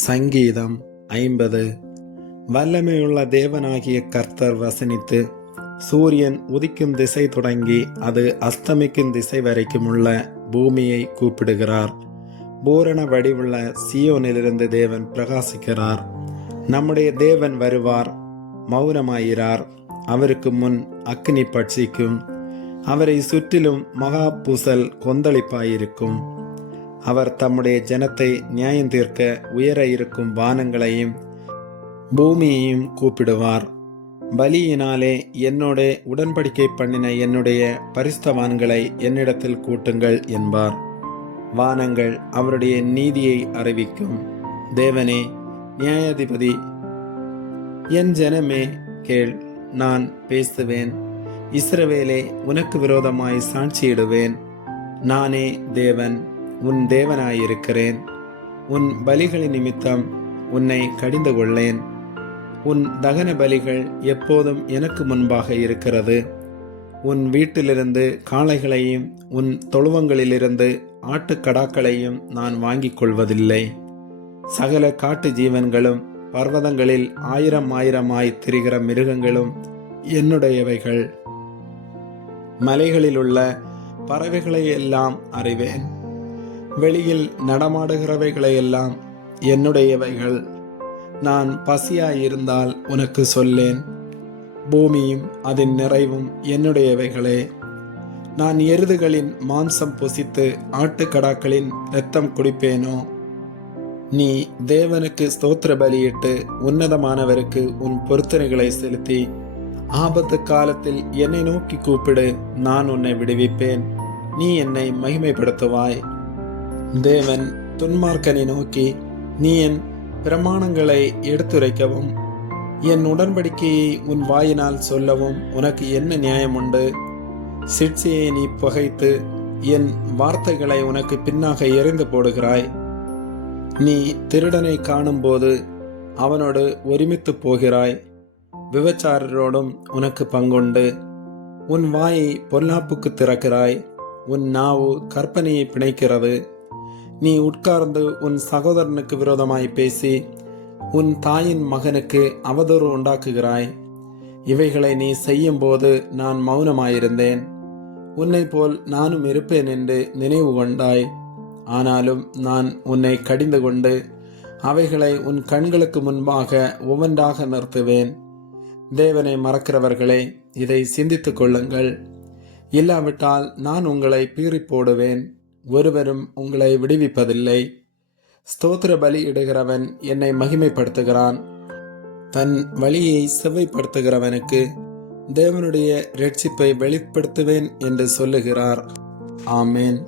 சங்கீதம் 50. வல்லமையுள்ள தேவனாகிய கர்த்தர் வசனித்து, சூரியன் உதிக்கும் திசை தொடங்கி அது அஸ்தமிக்கும் திசை வரைக்கும் உள்ள பூமியை கூப்பிடுகிறார். பூரண வடிவுள்ள சியோனிலிருந்து தேவன் பிரகாசிக்கிறார். நம்முடைய தேவன் வருவார், மௌனமாயிரார். அவருக்கு முன் அக்கினி பட்சிக்கும், அவரை சுற்றிலும் மகா பூசல் கொந்தளிப்பாயிருக்கும். அவர் தம்முடைய ஜனத்தை நியாயம் தீர்க்க உயர இருக்கும் வானங்களையும் பூமியையும் கூப்பிடுவார். பலியினாலே என்னோட உடன்படிக்கை பண்ணின என்னுடைய பரிசுத்தவான்களை என்னிடத்தில் கூட்டுங்கள் என்பார். வானங்கள் அவருடைய நீதியை அறிவிக்கும். தேவனே நியாயாதிபதி, என் ஜனமே கேள், நான் பேசுவேன். இஸ்ரவேலே, உனக்கு விரோதமாய் சாட்சியிடுவேன். நானே தேவன், உன் தேவனாயிருக்கிறேன். உன் பலிகளின் நிமித்தம் உன்னை கடிந்து கொள்ளேன். உன் தகன பலிகள் எப்போதும் எனக்கு முன்பாக இருக்கிறது. உன் வீட்டிலிருந்து காளைகளையும் உன் தொழுவங்களிலிருந்து ஆட்டுக்கடாக்களையும் நான் வாங்கிக் கொள்வதில்லை. சகல காட்டு ஜீவன்களும் பர்வதங்களில் ஆயிரமாய் திரிகிற மிருகங்களும் என்னுடையவைகள். மலைகளிலுள்ள பறவைகளையெல்லாம் அறிவேன். வெளியில் நடமாடுகிறவைகளையெல்லாம் என்னுடையவைகள். நான் பசியாயிருந்தால் உனக்கு சொல்லேன். பூமியும் அதன் நிறைவும் என்னுடையவைகளே. நான் எருதுகளின் மாംസം புசித்து ஆட்டுக்கடாக்களின் இரத்தம் குடிப்பேனோ? நீ தேவனுக்கு ஸ்தோத்திர பலியிட்டு உன்னதமானவருக்கு உன் பொருத்தனைகளை செலுத்தி ஆபத்து காலத்தில் என்னை நோக்கி கூப்பிடு, நான் உன்னை விடுவிப்பேன். நீ என்னை மகிமைப்படுத்துவாய். தேவன் துன்மார்க்கனை நோக்கி, நீ என் பிரமாணங்களை எடுத்துரைக்கவும் என் உடன்படிக்கையை உன் வாயினால் சொல்லவும் உனக்கு என்ன நியாயம் உண்டு? சிட்சையை நீ பகைத்து என் வார்த்தைகளை உனக்கு பின்னாக எறிந்து போடுகிறாய். நீ திருடனை காணும்போது அவனோடு ஒருமித்து போகிறாய். விபச்சாரரோடும் உனக்கு பங்குண்டு. உன் வாயை பொல்லாப்புக்கு திறக்கிறாய். உன் நாவு கற்பனையை பிணைக்கிறது. நீ உட்கார்ந்து உன் சகோதரனுக்கு விரோதமாய் பேசி உன் தாயின் மகனுக்கு அவதூறு உண்டாக்குகிறாய். இவைகளை நீ செய்யும் போது நான் மௌனமாயிருந்தேன். உன்னை போல் நானும் இருப்பேன் என்று நினைவு கொண்டாய். ஆனாலும் நான் உன்னை கடிந்து கொண்டு அவைகளை உன் கண்களுக்கு முன்பாக ஒவ்வொன்றாக நிறுத்துவேன். தேவனை மறக்கிறவர்களே, இதை சிந்தித்துக் கொள்ளுங்கள். இல்லாவிட்டால் நான் உங்களை பீறி போடுவேன். ஒருவரும் உங்களை விடுவிப்பதில்லை. ஸ்தோத்திர பலி இடுகிறவன் என்னை மகிமைப்படுத்துகிறான். தன் வழியை செவ்வைப்படுத்துகிறவனுக்கு தேவனுடைய இரட்சிப்பை வெளிப்படுத்துவேன் என்று சொல்லுகிறார். ஆமேன்.